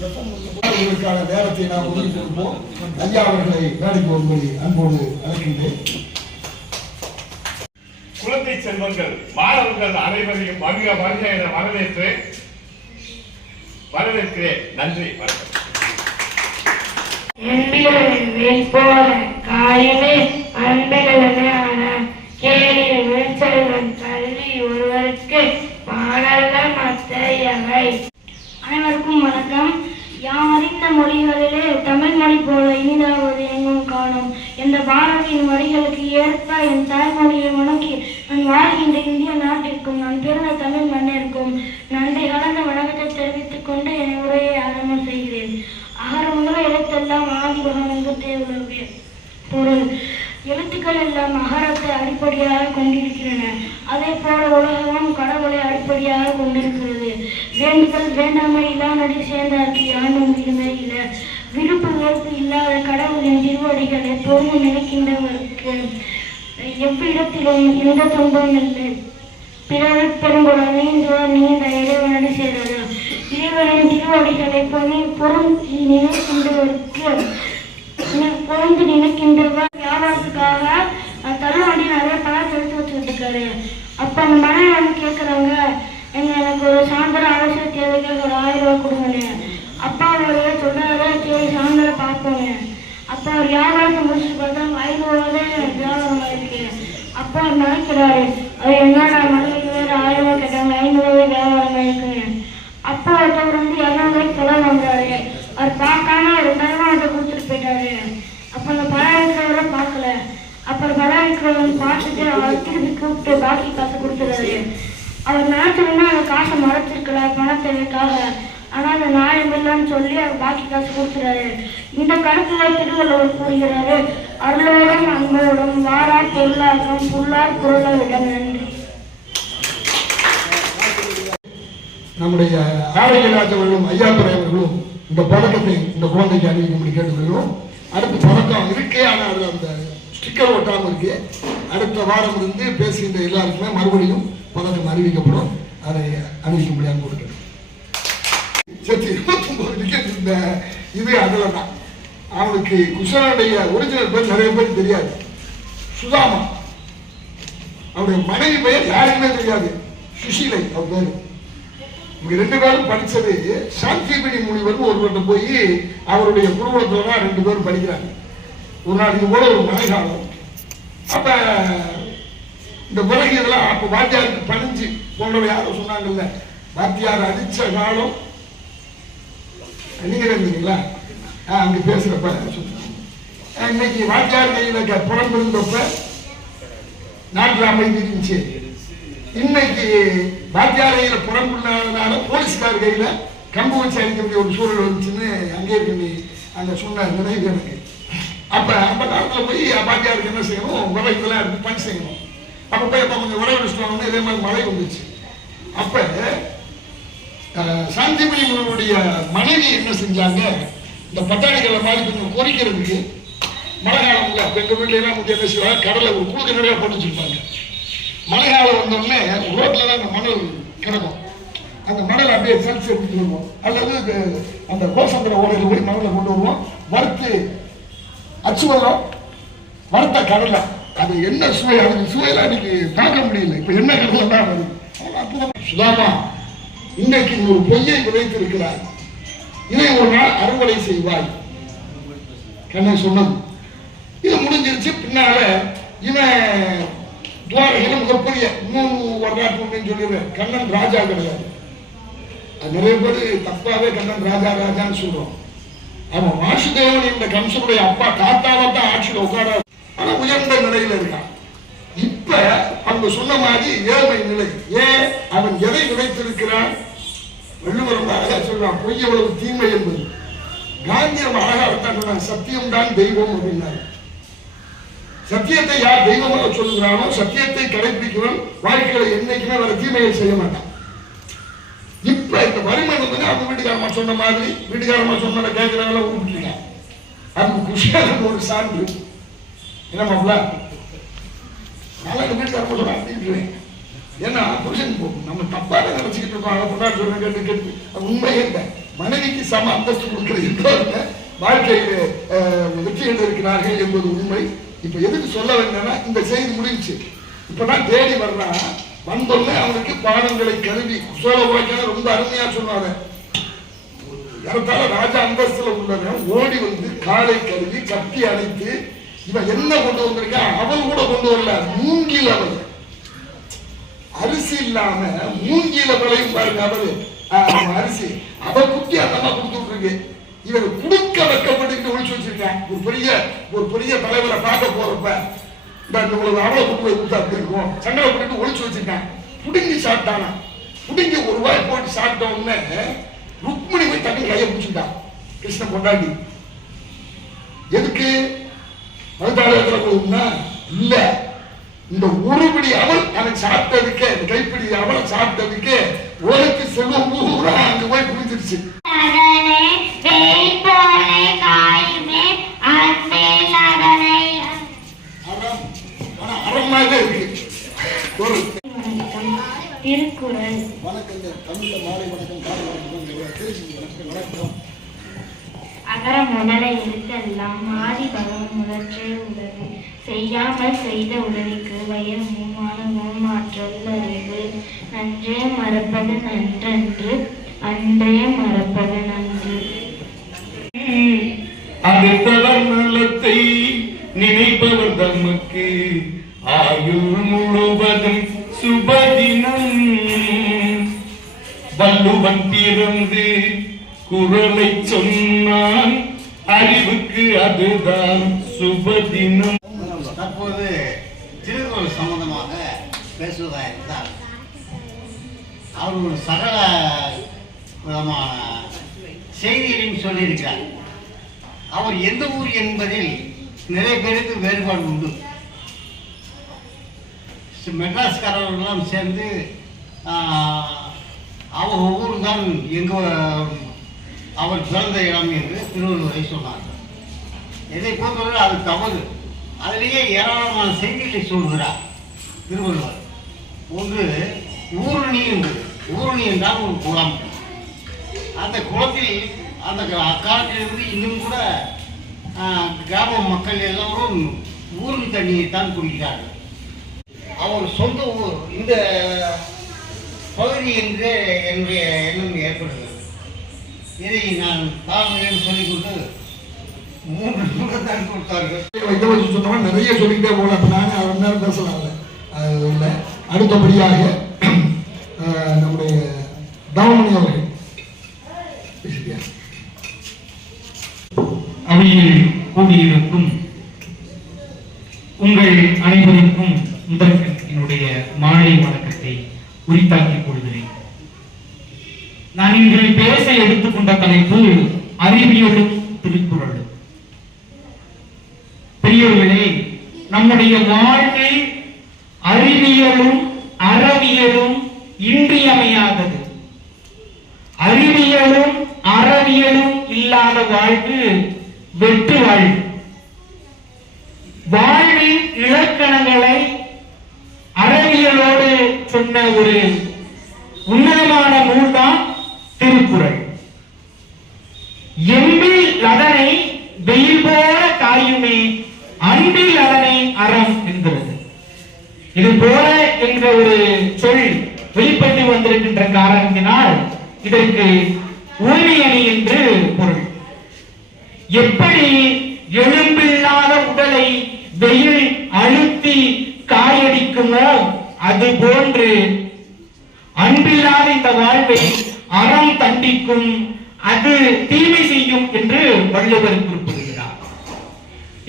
நேரத்தை நாம் ஒதுக்கி கொடுப்போம். ஐயா அவர்களை மேடைக்கு வரும்படி அன்போடு அழைக்கின்றேன். குழந்தை செல்வங்கள் மாணவர்கள் அனைவரையும் வருக வருக என வரவேற்கிறேன். நன்றி, வணக்கம். அனைவருக்கும் வணக்கம். யாம் அறிந்த மொழிகளிலே தமிழ் மொழி போல இனிதாவது எங்கும் காணும் என்ற பாரதியின் வரிகளுக்கு ஏற்ப என் தாய்மொழியை வணங்கி நான் வாழ்கின்ற இந்திய நாட்டிற்கும் நான் பிறந்த தமிழ் மண்ணிற்கும் நன்றி கலந்த வணக்கத்தை தெரிவித்துக் கொண்டு என் உரையை ஆரம்பம் செய்கிறேன். அகர முதல எழுத்தெல்லாம் ஆதி பகவனுக்கு தேவையுள்ளவே. பொருள்: எழுத்துக்கள் எல்லாம் அகரத்தை அடிப்படையாக கொண்டிருக்கின்றன. அதே போல உலகம் கடவுளை அடிப்படையாக கொண்டிருக்கிறது. வேண்டுதல் வேண்டாமை இல்லானடி சேர்ந்தார்க்கு யாண்டும் இருமே இல்லை. விருப்பு வெறுப்பு இல்லாத கடவுளின் திருவடிகளை பொருள் நினைக்கின்றவருக்கு எவ்விடத்திலும் எந்த துன்பம் இல்லை. பிறகு பெருங்குடன் நீண்ட இறைவனடி சேர்வது. இறைவனின் திருவடிகளை பொருள் நினைக்கின்றவருக்கு பொழுது நினைக்கின்றவர் வியாபாரத்துக்காக தள்ளுவண்டி நிறைய பணத்தை எடுத்து வச்சுக்கிட்டு இருக்காரு. அப்ப அந்த மனைவி வந்து கேட்கறாங்க, எனக்கு ஒரு சாயந்தரம் அவசிய தேவைக்கு ஒரு 1000 ரூபாய் கொடுங்க. அப்பா அவரையே சொல்றாரு, சரி சாயந்தரம் பார்ப்போங்க. அப்ப அவர் வியாபாரத்தை முடிச்சுட்டு பார்த்தா 500 ரூபாய் வியாபாரம் இருக்கு. அப்பா அவர் நினைக்கிறாரு, அது என்னடா மனைவிக்கு வேறு 1000 ரூபாய் கேட்டாங்க, 500 ரூபாய் வியாபாரம் இருக்குங்க. அப்பா ஒருத்தவர் வந்து 200 ரூபாய்க்கு செலவு வந்தாரு. அவர் பார்க்காம 2000 ரூபாய் கொடுத்துட்டு போயிட்டாரு. அப்ப அந்த பணம் இருக்கிறவரை பார்க்கல. அப்புறம் பணம் இருக்கிறவங்க பார்த்துட்டு அவர் திருப்பி கூப்பிட்டு பாக்கி காசு கொடுத்துறாரு. அவர் நினைச்சதுன்னா அந்த காசை மறைச்சிருக்கல பணத்தேவைக்காக. ஆனா அந்த நியாயம் இல்லைன்னு சொல்லி அவர் பாக்கி காசு கொடுத்துறாரு. இந்த கருத்துல திருவள்ளுவர் கூறுகிறாரு, அருளோடும் அன்போடும் வாரார் பொருளாகும் புல்லார் பொருளை விட. நன்றி. நம்முடைய ஆரோக்கியராஜ் அவர்களும் ஐயாத்துறை அவர்களும் இந்த பதக்கத்தை இந்த குழந்தைக்கு அணிவிக்கும்படி கேட்டுக்கொள்கிறோம். அடுத்த பதக்கம் இருக்கே, ஆனால் அது அந்த ஸ்டிக்கர் ஒட்டாமல் இருக்கு. அடுத்த வாரம் இருந்து பேசுகின்ற எல்லாருக்குமே மறுபடியும் பதக்கம் அறிவிக்கப்படும். அதை அணிவிக்க முடியாது கொடுக்கிறேன். சரி, 29 விக்கெட் இருந்த இது அதில் தான். அவனுக்கு குஷனுடைய ஒரிஜினல் பேர் நிறைய பேர் தெரியாது. சுதாமா. அவருடைய மனைவி பெயர் யாருக்குமே தெரியாது. சுஷீலை அவர் பேரு. இங்க 2 பேரும் படிச்சது சாந்திமணி முனிவர் ஒருவர்கிட்ட போய் அவருடைய குடும்பத்தோட 2 பேரும் படிக்கிறாங்க. ஒரு நாள் இது போல ஒரு மழை காலம். அப்ப இந்த பிறகு இதெல்லாம் அப்ப வாத்தியாருக்கு பணிஞ்சு போன்றவை யாரும் சொன்னாங்கல்ல, வாத்தியார் அடிச்ச காலம் நீங்க இருந்தீங்களா? அங்க பேசுறப்ப இன்னைக்கு வாத்தியார் கையில புறம் இருந்தப்ப நாட்டில் அமைதி இருந்துச்சு. இன்னைக்கு வாத்தியாரையில புறம்புள்ளதுனால போலீஸ்கார் கையில கம்பு வச்சு அடிக்க வேண்டிய ஒரு சூழல் வந்துச்சுன்னு அங்கே இருக்கு அங்க சொன்ன நினைவு எனக்கு. அப்ப அந்த காலத்துல போய் வாத்தியாருக்கு என்ன செய்யணும், உறவுலாம் எடுத்து பணி செய்யணும். அப்ப போய் அப்ப கொஞ்சம் உறவு வச்சுட்டு இதே மாதிரி மழை வந்துச்சு. அப்ப சாந்திமணி முனிவருடைய மனைவி என்ன செஞ்சாங்க, இந்த பட்டாணிகளை மாதிரி கொஞ்சம் பொறிக்கிறதுக்கு மழை காலம் இல்லை. எங்க வீட்டுல எல்லாம் கொஞ்சம் என்ன செய்வாங்க, கடலை ஒரு கூடுக்க நிறைய போட்டு வச்சிருப்பாங்க. மழை காலம் வந்தோடனே ரோட்ல தான் அந்த மணல் கிடக்கும். அந்த மணல் அப்படியே செல்ஸ் எடுத்துட்டு வருவோம், அல்லது அந்த கோசம்பர ஓடையில் போய் மணலை கொண்டு வருவோம். வறுத்து அச்சுவலம் வறுத்த கடலை, அது என்ன சுவை, அதுக்கு சுவையில அன்னைக்கு பார்க்க முடியல. இப்ப என்ன கடலை தான் வருது. சுதாமா இன்னைக்கு ஒரு பொய்யை விதைத்து இருக்கிறார். இதை ஒரு நாள் அறுவடை செய்வாய் கண்ணன் சொன்னது. இது முடிஞ்சிருச்சு. பின்னால இவன் துவாரகையில மிகப்பெரிய இன்னொரு வரலாற்று சொல்லிடுறேன், கண்ணன் ராஜா கிடையாது. அது நிறைய பேர் தப்பாவே கண்ணன் ராஜா ராஜான்னு சொல்றோம். அவன் வாசுதேவன் என்ற கம்சனுடைய அப்பா தாத்தாவை தான் ஆட்சியில் உட்கார, ஆனா உயர்ந்த நிலையில இருக்கான். இப்ப அவங்க சொன்ன மாதிரி ஏழ்மை நிலை. ஏன் அவன் எதை விதைத்திருக்கிறான்? வள்ளுவர் அழகா சொல்றான், பொய் எவ்வளவு தீமை என்பது. காந்தியம் அழகாகத்தான் சொன்னான், சத்தியம் தான் தெய்வம் அப்படின்னாரு. சத்தியத்தை யார் தெய்வமாக சொல்லுகிறானோ, சத்தியத்தை கடைபிடிக்கிறோம், வாழ்க்கையில என்னைக்குமே வர தீமையை செய்ய மாட்டான். இப்ப இந்த வறுமை வந்து அவங்க வீட்டுக்காரமா சொன்ன மாதிரி, வீட்டுக்காரமா சொன்ன கேட்கிறாங்களா ஊருக்கீங்க. அது குஷாலுக்கு ஒரு சான்று. என்ன மாப்பிள்ள, நல்லா எங்க வீட்டுக்காரமா சொல்ல அப்படின்றேன். ஏன்னா புருஷன் நம்ம தப்பாக நினைச்சுக்கிட்டு இருக்கோம். அதை கொண்டாடி சொல்றேன் கேட்டு கேட்டு அது உண்மையே இல்லை. மனைவிக்கு சம அந்தஸ்து கொடுக்கிற எல்லோருமே வாழ்க்கையில் வெற்றி கண்டிருக்கிறார்கள் என்பது உண்மை. இப்ப எதுக்கு சொல்ல வேண்டாம்னா இந்த செய்தி முடிஞ்சிச்சு. இப்பதான் தேடி வர்றான், வந்தோடனே அவனுக்கு பாடங்களை கருவி குசோல உழைக்கான ரொம்ப அருமையா சொன்னாங்க. ஏறத்தாழ ராஜா அந்தஸ்துல உள்ளவன் ஓடி வந்து காலை கருவி கத்தி அணைத்து இவன் என்ன கொண்டு வந்திருக்கான், அவள் கூட கொண்டு வரல, மூங்கில் அவள் அரிசி இல்லாம மூங்கில விளையும் பாருங்க அவரு அரிசி அவ குட்டி அந்த கொடுத்துட்டு இருக்கு. இவன் குடுக்க வைக்கப்பட்டு ஒழிச்சு வச்சிருக்கேன். ஒரு பெரிய தலைவரை பார்க்க போறப்ப உங்களுக்கு அவளை கொண்டு போய் கொடுத்தா இருக்கும் சண்டை பண்ணிட்டு ஒழிச்சு வச்சிருக்கேன். புடுங்கி சாப்பிட்டானா, புடுங்கி ஒரு வாய் போட்டு சாப்பிட்ட உடனே ருக்மிணி போய் தண்ணி கையை பிடிச்சுட்டான். கிருஷ்ண கொண்டாடி எதுக்கு மதுதாலயத்துல இல்ல, இந்த ஒருபடி அவள் எனக்கு சாப்பிட்டதுக்கு, இந்த கைப்பிடி அவளை சாப்பிட்டதுக்கு உலகத்து செல்வம் பூரா அங்க போய் புரிஞ்சிருச்சு. திருக்குறள். வணக்கம். தமிழ்ல மாலை வணக்கம், காலை வணக்கம். அகர முதல எழுத்தெல்லாம் ஆதி பகவன் முதற்றே உலகு செய்யாமல் செய்த உதவிக்கு வயல் மூமான மூமாற்றல் அறிவு நன்றே மறப்பது நன்றன்று அன்றே மறப்பது நன்று. அடுத்தவர் நலத்தை நினைப்பவர் தமக்கு ஆயுள் முழுவதும் சுபதினம். வள்ளுவன் பிறந்து குறளை சொன்னான், அறிவுக்கு அதுதான் சுபதினம். தற்போது திருக்குறள் சம்பந்தமாக பேசுவதாக இருந்தால் அவர் சகல விதமான செய்திகளையும் சொல்லியிருக்கிறார். அவர் எந்த ஊர் என்பதில் நிறைய பேருக்கு வேறுபாடு உண்டு. மெட்ராஸ்காரர்களெல்லாம் சேர்ந்து அவர் ஊர் தான் அவர் பிறந்த இடம் என்று திருவள்ளுவரை சொன்னார்கள். இதை பொறுத்தவரை அது தவறு. அதிலேயே ஏராளமான செய்திகளை சொல்கிறார் திருவள்ளுவர். ஒன்று ஊரணி என்பது. ஊரணி என்றால் ஒரு குளம். அந்த குளத்தில் அந்த அக்காலத்திலிருந்து இன்னும் கூட கிராம மக்கள் எல்லோரும் ஊரணி தண்ணியைத்தான் குடிக்கிறார்கள். அவர் சொந்த ஊர் இந்த பகுதி என்று என்னுடைய எண்ணம் ஏற்படுகிறது. இதை நான் தாழ்மையில் சொல்லிக்கொண்டு 3 நிமிடம் தான் கொடுத்தார்கள். சொன்னவன் நிறைய சொல்லிக்கிட்டே போல, நானே அவர் நேரம் பேசலாம்ல. இல்லை, அடுத்தபடியாக நம்முடைய தவமணி அவர்கள் அவையில் கூடியிருக்கும் உங்கள் அனைவருக்கும் முதற்கண் என்னுடைய மாலை வணக்கத்தை உரித்தாக்கிக் கொள்கிறேன். நான் இன்று பேச எடுத்துக்கொண்ட தலைப்பு அறிவியலும் திருக்குறளும். பெரியவர்களே, நம்முடைய வாழ்வில் அறிவியலும் அறவியலும் இன்றியமையாதது. அறிவியலும் அறவியலும் இல்லாத வாழ்வு வெற்று வாழ்வு. வாழ்வின் இலக்கணங்களை அறவியலோடு சொன்ன ஒரு உன்னதமான நூல் தான் திருக்குறள். எம்பில் அதனை வெயில் போல காயுமே, அன்பில் அதனை அறம் என்கிறது. இது போல என்ற ஒரு சொல் வெளிப்பட்டு வந்திருக்கின்ற காரணத்தினால் இதற்கு ஊழி அணி என்று பொருள். எப்படி எலும்பில்லாத உடலை வெயில் அழுத்தி காயடிக்குமோ அது போன்று அன்பில்லாத இந்த வாழ்வை அறம் தண்டிக்கும், அது தீமை செய்யும் என்று வள்ளுவர் குறிப்பிடுகிறார்.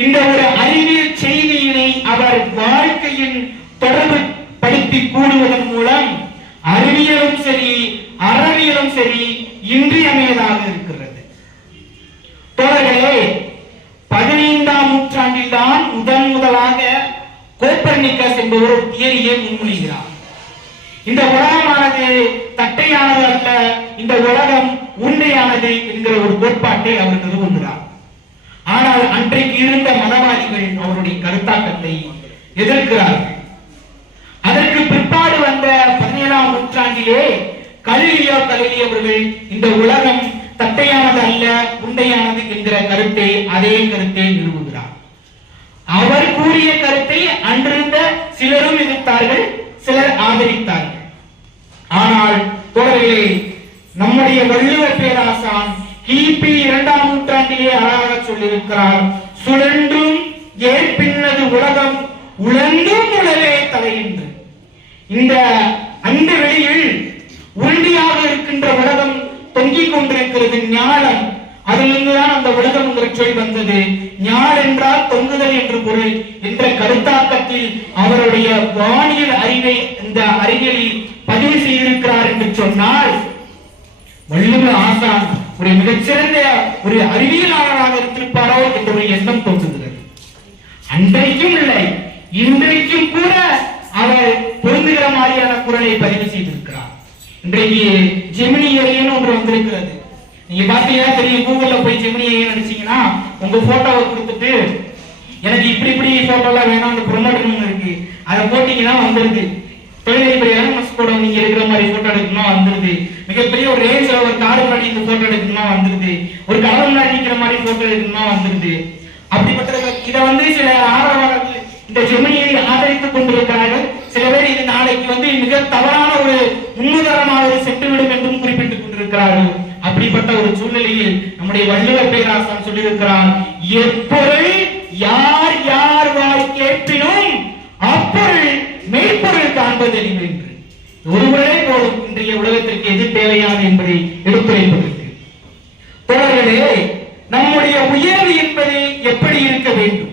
இந்த ஒரு அறிவியல் செய்தியினை அவர் வாழ்க்கையின் தொடர்பு படுத்தி கூடுவதன் மூலம் அறிவியலும் சரி அறவியலும் சரி இன்றியமையதாக இருக்கிறது. தோழர்களே, 15ஆம் நூற்றாண்டில் தான் முதலாக கோப்பர்னிக்கஸ் என்பவர் ஒரு தியரியை முன்மொழிகிறார். இந்த உலகமானது தட்டையானது அல்ல, இந்த உலகம் உண்மையானது என்கிற ஒரு கோட்பாட்டை அவர் நிறுவுகிறார். ஆனால் அன்றைக்கு இருந்த மதவாதிகள் அவருடைய கருத்தாக்கத்தை எதிர்க்கிறார்கள். அதற்கு பிற்பாடு வந்த 17ஆம் நூற்றாண்டிலே கலிலியோ அவர்கள் இந்த உலகம் தட்டையானது அல்ல உண்டையானது என்கிற கருத்தை அதே கருத்தை நிறுவுகிறார். அவர் கூறிய கருத்தை அன்றிருந்த சிலரும் எதிர்த்தார்கள், சிலர் ஆதரித்தார்கள். ஆனால் தோழர்களே, நம்முடைய வள்ளுவர் பேராசான் கிபி 2ஆம் நூற்றாண்டிலே அழகாக சொல்லியிருக்கிறார், சுழன்றும் ஏற்பின்னது உலகம் உழந்தும் உலகே தலையின்று. இந்த அந்த வெளியில் உருண்டியாக இருக்கின்ற உலகம் தொங்கிக் கொண்டிருக்கிறது ஞானம். அதிலிருந்துதான் அந்த உலகம் என்ற சொல் வந்தது. ஞான் என்றால் தொங்குதல் என்று பொருள் என்ற கருத்தாக்கத்தில் அவருடைய வானியல் அறிவை இந்த அறிவியலில் பதிவு செய்திருக்கிறார் என்று சொன்னால், வள்ளுவர் ஆசான் ஒரு மிகச்சிறந்த ஒரு அறிவியலாளராக இருந்திருப்பாரோ என்ற ஒரு எண்ணம் தோன்றுகிறது. அன்றைக்கும் இல்லை, இன்றைக்கும் கூட அவர் பொருந்துகிற மாதிரியான குரலை பதிவு செய்திருக்கிறார். இன்றைக்கு ஜெமினி ஏஐன்னு ஒன்று வந்திருக்கிறது. நீங்க பாத்தீங்கன்னா தெரியும், கூகுள்ல போய் ஜெமினி ஏஐன்னு அடிச்சீங்கன்னா உங்க போட்டோவை கொடுத்துட்டு எனக்கு இப்படி இப்படி போட்டோலாம் வேணும், அந்த ப்ரொமோட்டர் இருக்கு, அதை போட்டீங்கன்னா வந்துருது. தொழிலதிபர் எலன் கூட நீங்க இருக்கிற மாதிரி போட்டோ எடுக்கணும் வந்துருது. மிகப்பெரிய ஒரு ரேஞ்ச் ஒரு கார் முன்னாடி இந்த போட்டோ எடுக்கணும் வந்துருது. ஒரு கடல் முன்னாடி நிற்கிற மாதிரி போட்டோ எடுக்கணும் வந்துருது. அப்படிப்பட்ட இதை சில ஆதரவாளர்கள் இந்த ஜெமினியை ஆதரித்துக் கொண்டிருக்கிறார்கள். சில பேர் இது நாளைக்கு மிக தவறான ஒரு முன்னுதாரணமாக சென்றுவிடும் என்றும் குறிப்பிட்டுக் கொண்டிருக்கிறார்கள். அப்படிப்பட்ட ஒரு சூழ்நிலையில் நம்முடைய வள்ளுவர் பேராசான் சொல்லியிருக்கிறார், எப்பொருள் யார் யார் வாய் கேட்பினும் அப்பொருள் மெய்ப்பொருள் காண்பது என்று. ஒருவரே போதும் இன்றைய உலகத்திற்கு எது தேவையானது என்பதை எடுத்துரைப்பதற்கு. தோழர்களே, நம்முடைய உயர்வு என்பது எப்படி இருக்க வேண்டும்?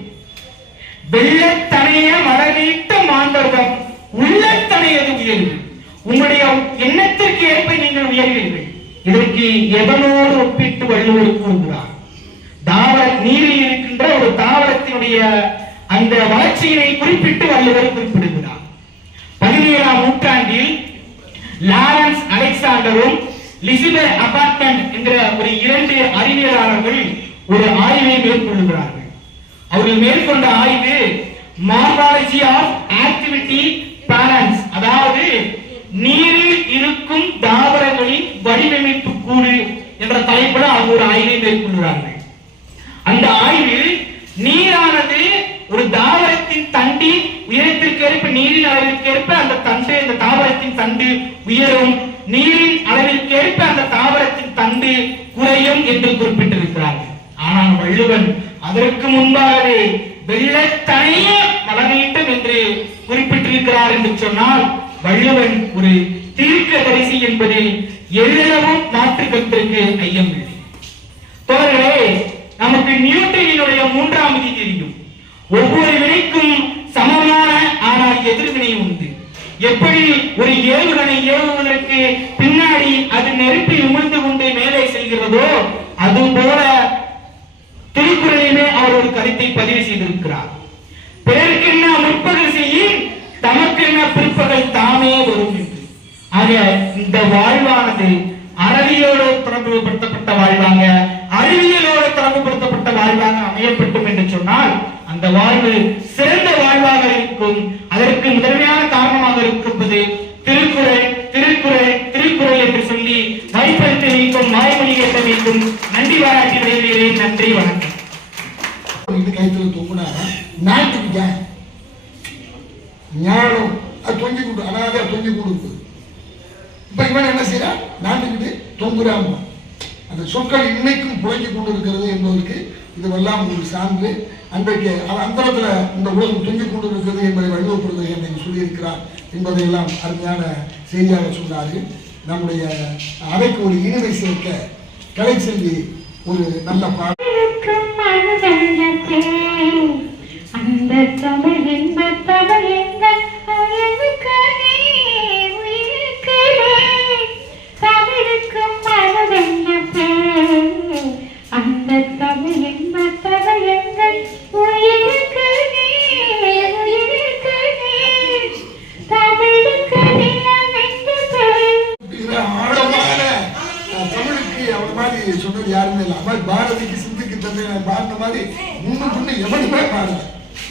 வெள்ளத்தனைய மலரீட்ட மாந்தர்தம் உள்ளத்தனையது உயர்வு. உங்களுடைய எண்ணத்திற்கு ஏற்ப நீங்கள் உயர்வீர்கள். இதற்கு எதனோடு ஒப்பிட்டு வள்ளுவர் கூறுகிறார்? நீரில் இருக்கின்ற ஒரு தாவரத்தினுடைய அந்த வளர்ச்சியினை குறிப்பிட்டு வள்ளுவர் குறிப்பிடுகிறார். 17ஆம் நூற்றாண்டில் லாரன்ஸ் அலெக்சாண்டரும் லிசிபெத் அபார்ட்மெண்ட் என்ற ஒரு 2 அறிவியலாளர்கள் ஒரு ஆய்வை மேற்கொள்கிறார்கள். அவர்கள் மேற்கொண்ட ஆய்வு மார்பாலஜி ஆஃப் ஆக்டிவிட்டி பேலன்ஸ், அதாவது நீரில் இருக்கும் தாவரங்களின் வடிவமைப்பு கூறு என்ற தலைப்பில் அவங்க ஒரு ஆய்வை மேற்கொள்கிறார்கள். அந்த ஆய்வில் நீரானது ஒரு தாவரத்தின் தண்டின் உயரத்திற்கு ஏற்ப, நீரின் அளவிற்கு ஏற்ப அந்த தண்டு, அந்த தாவரத்தின் தண்டு உயரும், நீரின் அளவிற்கு ஏற்ப அந்த தாவரத்தின் தண்டு குறையும் என்று குறிப்பிட்டிருக்கிறார்கள். ஆனால் வள்ளுவன் அதற்கு முன்பாகவே வெள்ளத்தனைய மலரீட்டம் என்று குறிப்பிட்டிருக்கிறார் என்று சொன்னால், வள்ளுவன் ஒரு தீர்க்கதரிசி என்பதில் எல்லளவும் மாற்று கருத்திற்கு ஐயம் இல்லை. தோழர்களே, நமக்கு நியூட்டனினுடைய 3ஆம் விதி தெரியும். ஒவ்வொரு வினைக்கும் சமமான ஆனால் எதிர்வினை உண்டு. எப்படி ஒரு ஏவுகணை ஏவுவதற்கு பின்னாடி அது நெருப்பி உமிழ்ந்து கொண்டு மேலே செல்கிறதோ, அதுபோல திருக்குறளிலே அவர் ஒரு கருத்தை பதிவு செய்திருக்கிறார். பிறர்க்கென்ன முற்பகல் செய்யும் தமக்கென்ன பிற்பகல் தாமே வரும் என்று. ஆக இந்த வாழ்வானது அறவியலோடு தொடர்புபடுத்தப்பட்ட வாழ்வாங்க, அறிவியலோடு தொடர்புபடுத்தப்பட்ட வாழ்வாக அமையப்பட்டும் என்று சொன்னால் அந்த வாழ்வு சிறந்த வாழ்வாக இருக்கும். அதற்கு முதன்மையான காரணமாக இருப்பது திருக்குறள். திருக்குறள் திருக்குறள் என்று சொல்லி வாய்ப்பளித்து வைக்கும் வாய்மொழி கேட்ட வைக்கும் நன்றி பாராட்டி விடைகிறேன். நன்றி, வணக்கம். கைத்துல தொங்குனா நாட்டுக்கு ஞானம் அது தொங்கி கொடு, அனாதையா தொங்கி கொடுக்குது. இப்ப இவன் என்ன செய்யறான்? நாட்டுக்கிட்டு தொங்குறாம அந்த சொற்கள் இன்னைக்கும் புழைக்கி கொண்டு இருக்கிறது என்பதற்கு இதுவெல்லாம் ஒரு சான்று. அன்றைக்கு அந்தரத்துல இந்த உலகம் தொங்கிக் கொண்டு இருக்கிறது என்பதை வள்ளுவப்படுவதை அன்றைக்கு சொல்லியிருக்கிறார் என்பதையெல்லாம் அருமையான செய்தியாக சொன்னார்கள். நம்முடைய அவைக்கு ஒரு இனிமை சேர்க்க கலைச்செல்வி ஒரு நல்ல பாடல். அந்த தமிழ் என்ப தமிழ் எங்கள் தமிழுக்கும் மனதென்ற அந்த தமிழ் என்ப தமிழ் எங்கள் உயிருக்கு தமிழுக்கு ஆழமான தமிழுக்கு அவன் மாதிரி சொன்னது யாருமே இல்லை. அவன் பாரதிக்கு சிந்துக்கு தந்தை பாடின மாதிரி முன்னு எவனுமே பாடல.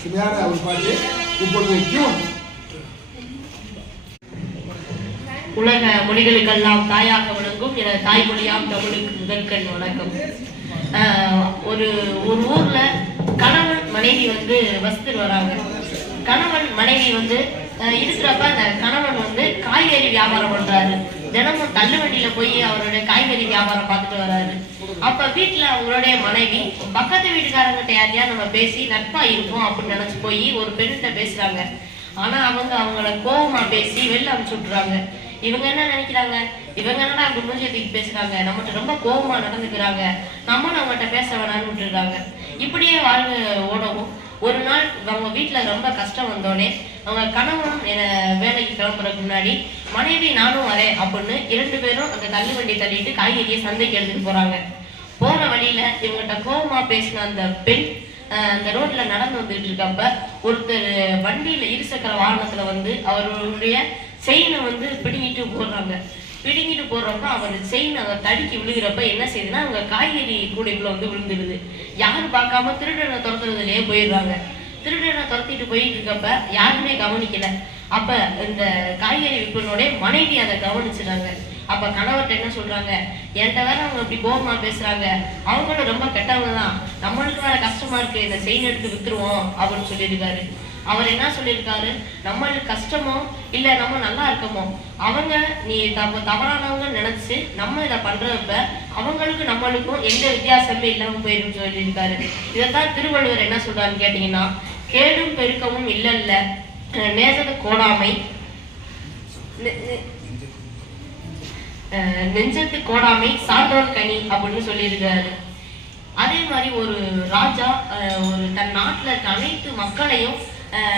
சரியான அவர் பாட்டு. இப்பொழுது உலக மொழிகளுக்கெல்லாம் தாயாக விளங்கும் எனது தாய்மொழியாம் தமிழுக்கு முதற்கண் வணக்கம். ஒரு ஊர்ல கணவன் மனைவி வந்து வசித்து வராங்க. கணவன் மனைவி வந்து இருக்கிறப்ப அந்த கணவன் வந்து காய்கறி வியாபாரம் பண்றாரு. தினமும் தள்ளு வண்டியில போய் அவருடைய காய்கறி வியாபாரம் பார்த்துட்டு வர்றாரு. அப்ப வீட்டுல அவங்களுடைய மனைவி பக்கத்து வீட்டுக்காரங்கிட்ட யாரையா நம்ம பேசி நட்பா இருப்போம் அப்படின்னு நினைச்சு போய் ஒரு பெண்கிட்ட பேசுறாங்க. ஆனா அவங்கள கோபமா பேசி வெளில அனுப்பிச்சு விட்டுறாங்க. இவங்க என்ன நினைக்கிறாங்க, இவங்க என்னடா அப்படி மூஞ்சியத்துக்கு பேசுறாங்க, நம்மகிட்ட ரொம்ப கோபமா நடந்துக்கிறாங்க, நம்மளும் அவங்ககிட்ட பேச வேணாம்னு விட்டுறாங்க. இப்படியே வாழ்வு ஓடவும் ஒரு நாள் அவங்க வீட்டுல ரொம்ப கஷ்டம் வந்தோடனே அவங்க கணவன் வேலைக்கு கிளம்புறதுக்கு முன்னாடி மனைவி நானும் வரேன் அப்படின்னு 2 பேரும் அந்த தள்ளு வண்டி தள்ளிட்டு காய்கறியை சந்தைக்கு எடுத்துட்டு போறாங்க. போற வழியில இவங்ககிட்ட கோபமா பேசின அந்த பெண் அந்த ரோட்ல நடந்து வந்துட்டு இருக்கப்ப ஒருத்தர் வண்டியில இருசக்கர வாகனத்துல வந்து அவருடைய செயினை வந்து பிடுங்கிட்டு போடுறப்ப அவர் செயின் அதை தடுக்கி விழுகிறப்ப என்ன செய்யுதுன்னா அவங்க காய்கறி கூடைக்குள்ள வந்து விழுந்துடுது. யாரும் பார்க்காம திருடனை துரத்துறதுலயே போயிடுறாங்க. திருடனை துரத்திட்டு போயிட்டு இருக்கப்ப யாருமே கவனிக்கல. அப்ப இந்த காய்கறி விற்பனுடைய மனைவி அதை கவனிச்சுறாங்க. அப்ப கணவர்கிட்ட என்ன சொல்றாங்க, என்கிட்ட வேற அவங்க இப்படி கோபமா பேசுறாங்க, அவங்களும் ரொம்ப கெட்டவங்க தான், நம்மளுக்கு வேற கஷ்டமா இருக்கு, இந்த செயின் எடுத்து வித்துருவோம் அப்படின்னு சொல்லியிருக்காரு. அவர் என்ன சொல்லியிருக்காரு, நம்மளுக்கு கஷ்டமோ இல்ல நம்ம நல்லா இருக்கமோ அவங்க நீ தவறானவங்க நினைச்சு நம்ம இதை பண்றப்ப அவங்களுக்கு நம்மளுக்கும் எந்த வித்தியாசமே இல்லாம போயிடும் சொல்லியிருக்காரு. இதைத்தான் திருவள்ளுவர் என்ன சொல்றாருன்னு கேட்டீங்கன்னா, கேடும் பெருக்கமும் இல்லல்ல நேசத கோடாமை நெஞ்சத்து கோடாமை சான்றோர் கனி அப்படின்னு சொல்லியிருக்காரு. அதே மாதிரி ஒரு ராஜா தன் நாட்டுல இருக்க அனைத்து மக்களையும்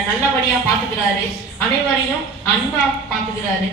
நல்லபடியா பாத்துக்கிறாரு, அனைவரையும் அன்பா பாத்துக்கிறாரு.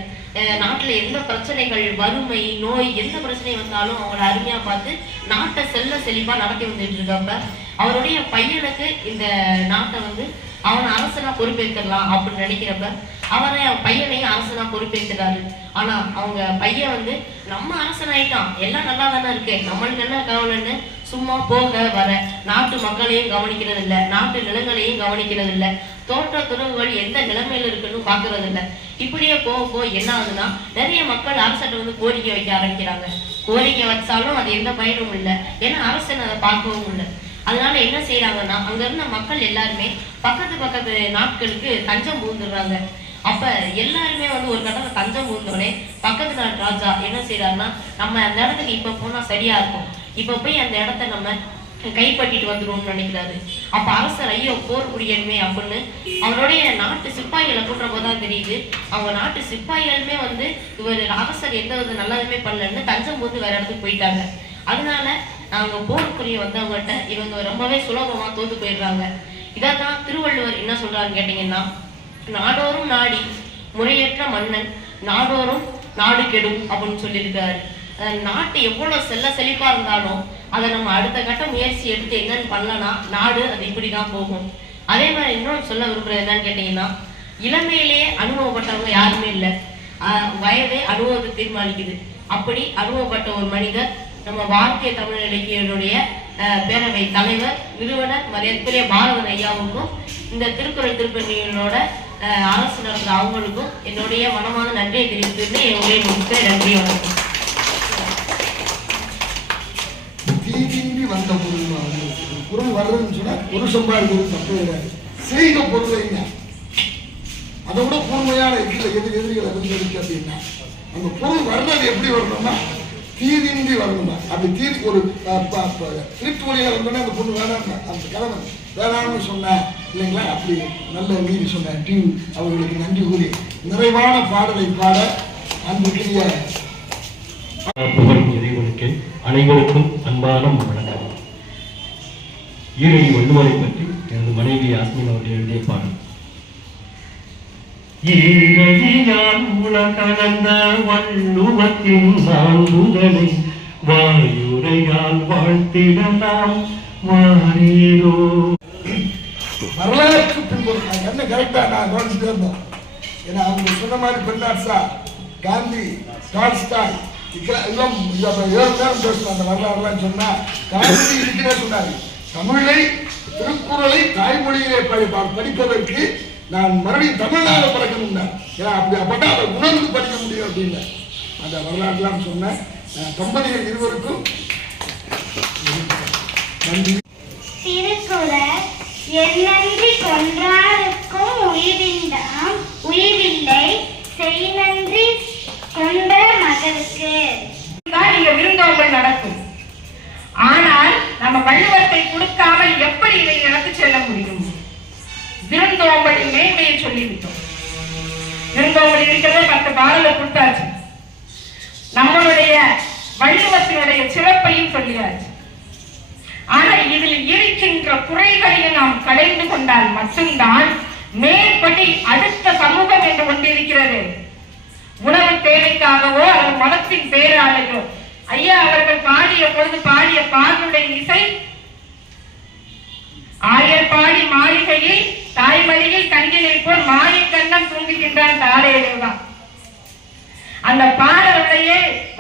நாட்டுல எந்த பிரச்சனைகள், வறுமை, நோய், எந்த பிரச்சனை வந்தாலும் அவங்கள அருமையா பார்த்து நாட்டை செழிப்பா நடத்தி வந்துட்டு இருக்கப்ப அவருடைய பையனுக்கு இந்த நாட்டை வந்து அவனை அரசனா பொறுப்பேற்கலாம் அப்படின்னு நினைக்கிறப்ப அவரை பையனையும் அரசனா பொறுப்பேற்கிறாரு. ஆனா அவங்க பையன் வந்து நம்ம அரசன் ஆயிட்டான், எல்லாம் நல்லா தானே இருக்கு, நம்மளுக்கு என்ன கவலைன்னு சும்மா போக வர நாட்டு மக்களையும் கவனிக்கிறது இல்லை, நாட்டு நிலங்களையும் கவனிக்கிறது இல்லை, தோட்ட துறவுகள் எந்த நிலைமையில இருக்குன்னு பாக்குறது இல்லை. இப்படியே போக என்ன ஆகுதுன்னா நிறைய மக்கள் அரசர்கிட்ட வந்து கோரிக்கை வைக்க ஆரம்பிக்கிறாங்க. கோரிக்கை வச்சாலும் அது எந்த பயனும் இல்லை, ஏன்னா அரசன் அதை பார்க்கவும் இல்லை. அதனால என்ன செய்யறாங்கன்னா அங்க இருந்த மக்கள் எல்லாருமே பக்கத்து நாட்களுக்கு தஞ்சம் பூந்துடுறாங்க. அப்ப எல்லாருமே வந்து ஒரு கட்டத்துல தஞ்சம் பூந்தோடனே பக்கத்து நாட்டு ராஜா என்ன செய்யறாருன்னா, நம்ம அந்த இடத்துக்கு இப்ப போனா சரியா இருக்கும், இப்ப போய் அந்த இடத்த நம்ம கைப்பற்றிட்டு வந்துருவோம்னு நினைக்கிறாரு. அப்ப அரசர் ஐயோ போர் புரியணுமே அப்படின்னு அவருடைய நாட்டு சிப்பாய்களை கூட்டுற போதான் தெரியுது, அவங்க நாட்டு சிப்பாய்களுமே வந்து இவர் அரசர் எந்த வித நல்லதுமே பண்ணலன்னு தஞ்சம் பூந்து வேற இடத்துக்கு போயிட்டாங்க. அதனால அவங்க போர் புரிய வந்தவங்ககிட்ட இவங்க ரொம்பவே சுலபமா தோத்து போயிடுறாங்க. இதான் திருவள்ளுவர் என்ன சொல்றாருன்னு கேட்டீங்கன்னா, நாடோறும் நாடி முறையற்ற மன்னன் நாடோறும் நாடு கெடும் அப்படின்னு சொல்லியிருக்காரு. நாட்டு எவ்வளவு செழிப்பா இருந்தாலும் அதை நம்ம அடுத்த கட்ட முயற்சி எடுத்து என்னன்னு பண்ணலன்னா நாடு அது இப்படிதான் போகும். அதே மாதிரி இன்னொன்று சொல்ல விரும்புறது என்னன்னு கேட்டீங்கன்னா, இளமையிலேயே அனுபவப்பட்டவங்க யாருமே இல்லை, வயதே அனுபவத்தை தீர்மானிக்குது. அப்படி அனுபவப்பட்ட ஒரு மனிதர் நம்ம வாழ்க்கை தமிழ் இலக்கியனுடைய பேரவை தலைவர் நிறுவனர் மரியாதைக்குரிய பாரதன் ஐயாவுக்கும் இந்த திருக்குறள் திருப்பணிகளோட அரசு நடத்துற அவங்களுக்கும் என்னுடைய மனமான நன்றியை தெரிவித்து என்னுடைய முக்கிய நன்றி வணக்கம். தீவின்றி வந்த பொருள் வர்றதுன்னு சொன்னா ஒரு சம்பாதிக்கிறது தப்பு கிடையாது, செய்த பொருளைங்க அதை விட கூர்மையான எதிரிகளை இருந்திருக்கு அப்படின்னா அந்த பொருள் வர்றது எப்படி வரணும்னா தீதின்றி வரணுமா. அப்படி தீர்ப்பு ஒரு திருட்டு வழியாக வந்தோடனே அந்த பொண்ணு வேணாம், அந்த கணவன் வேணாம்னு சொன்னேன் இல்லைங்களா, அப்படி நல்ல நீதி சொன்ன டியூ அவர்களுக்கு நன்றி கூறி நிறைவான பாடலை பாட அன்புக்குரிய இறைவனுக்கு அனைவருக்கும் அன்பான வணக்கம். ஈரடி வள்ளுவரை பற்றி எனது மனைவி யாஸ்மின் அவர்கள் எழுதிய பாடல். ஈரடியால் உலகளந்த வள்ளுவத்தின் நான்குதலை வாயுரையால் வாழ்த்திடலாம் வாரீரோ. வரலாற்று பின்புறம் என்ன கரெக்டா நான் கவனிச்சுட்டு இருந்தோம். ஏன்னா அவங்க சொன்ன மாதிரி பெர்னாட்ஷா, காந்தி, டால்ஸ்டாய் எல்லாம் 7 நேரம் பேசணும் அந்த வரலாறுலாம் சொன்னா. காந்தி இருக்கிறே சொன்னாரு, தமிழை திருக்குறளை தாய்மொழியிலே படிப்பதற்கு நான் மறுபடியும் தமிழ்நாடு பிறக்கணும்னா ஏன்னா அப்பதான் அதை உணர்ந்து படிக்க முடியும் அப்படின்னு அந்த வரலாறுலாம் சொன்னேன். தம்பதிகள் இருவருக்கும் நன்றி. திருக்குறள் எந்நன்றி கொன்றாருக்கும் உயிரின்றாம் உயிரில்லை செய் நன்றி கொண்ட மகருக்கு தான் இங்க விருந்தோம்பல் நடக்கும். ஆனால் நம்ம வள்ளுவத்தை கொடுக்காமல் எப்படி இதை நடத்தி செல்ல முடியும்? விருந்தோம்பலின் மேன்மையை சொல்லிவிட்டோம். விருந்தோம்பல் இருக்கிறதே 10 பாடலை கொடுத்தாச்சு. நம்மளுடைய வள்ளுவத்தினுடைய சிறப்பையும் சொல்லியாச்சு. ஆனால் இதில் இருக்கின்ற குறைகளையும் நாம் களைந்து கொண்டால் மட்டும்தான் மேற்படி அடுத்த சமூகம் என்று கொண்டிருக்கிறது. உணவு தேவைக்காகவோ அல்லது மதத்தின் பேராலேயோ ஐயா அவர்கள் பாடிய பொழுது பாடிய பாடலுடைய இசை ஆயர் பாடி மாளிகையில் தாய்மொழியில் கண்ணினை போல் மாலை கண்ணம் தூங்குகின்றான் தாரையில்தான். அந்த பாடலுடைய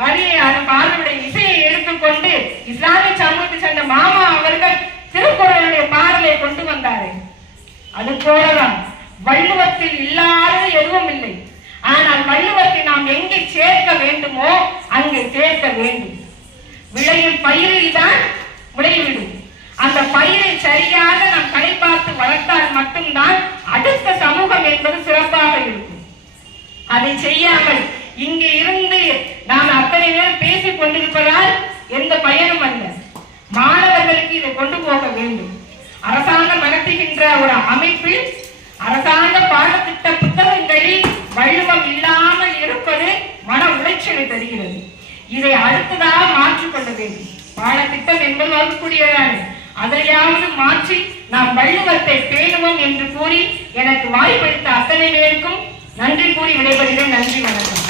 வரியை அந்த பாடலுடைய இசையை எடுத்துக்கொண்டு இஸ்லாமிய சமூகத்தை சேர்ந்த மாமா அவர்கள் திருக்குறளுடைய பாடலை கொண்டு வந்தார்கள். அது போலதான் வள்ளுவத்தில் இல்லாதது எதுவும் இல்லை. ஆனால் வள்ளுவத்தை நாம் எங்கே சேர்க்க வேண்டுமோ அங்கே சேர்க்க வேண்டும். விளையும் பயிரில் தான் விளைவிடும். அந்த பயிரை சரியாக நாம் கடைபார்த்து வளர்த்தால் மட்டும்தான் அடுத்த சமூகம் என்பது சிறப்பாக இருக்கும். அதை செய்யாமல் இங்கே இருந்து நாம் அத்தனை நேரம் பேசிக் கொண்டிருப்பதால் எந்த பயனும் அல்ல. மாணவர்களுக்கு இதை கொண்டு போக வேண்டும். அரசாங்கம் நடத்துகின்ற ஒரு அமைப்பில் அரசாங்க பாடத்திட்ட புத்தகங்களில் வள்ளுவம் இல்லாமல் இருப்பது மன உளைச்சலை தருகிறது. இதை அடுத்ததாக மாற்றிக்கொள்ள வேண்டும். பாடத்திட்டம் என்பது வரக்கூடியதான அதையாவது மாற்றி நாம் வள்ளுவத்தை பேணுவோம் என்று கூறி எனக்கு வாய்ப்பளித்த அத்தனை பேருக்கும் நன்றி கூறி விடைபெறுகிறேன். நன்றி, வணக்கம்.